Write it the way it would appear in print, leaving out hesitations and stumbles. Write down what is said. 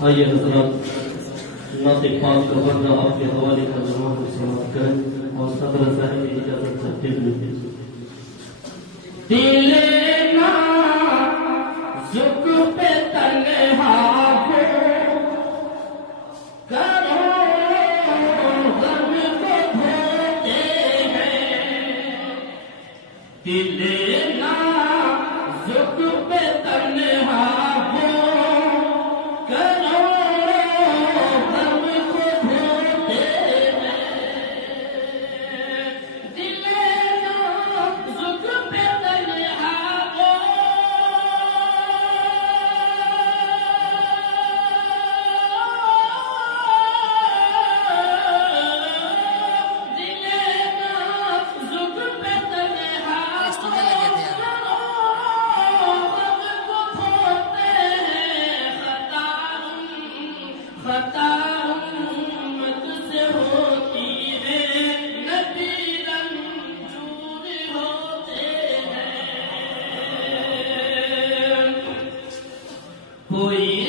आइए हज़रात नातिक़ पाक का बंदा आपके हवाले का जवाब को समाप्त करें और सदर साहब की इजाज़त चाहते हुए दिल नाज़ुक पे तन्हा हो करो गम को धोते हैं दिल नाज़ुक पे तन्हा हो करो गम को धोते हैं दिल नाज़ुक पे तन्हा हो दिल नाज़ुक पे तन्हा खता उम्मत से होती है नबी रंजूर होते हैं कोई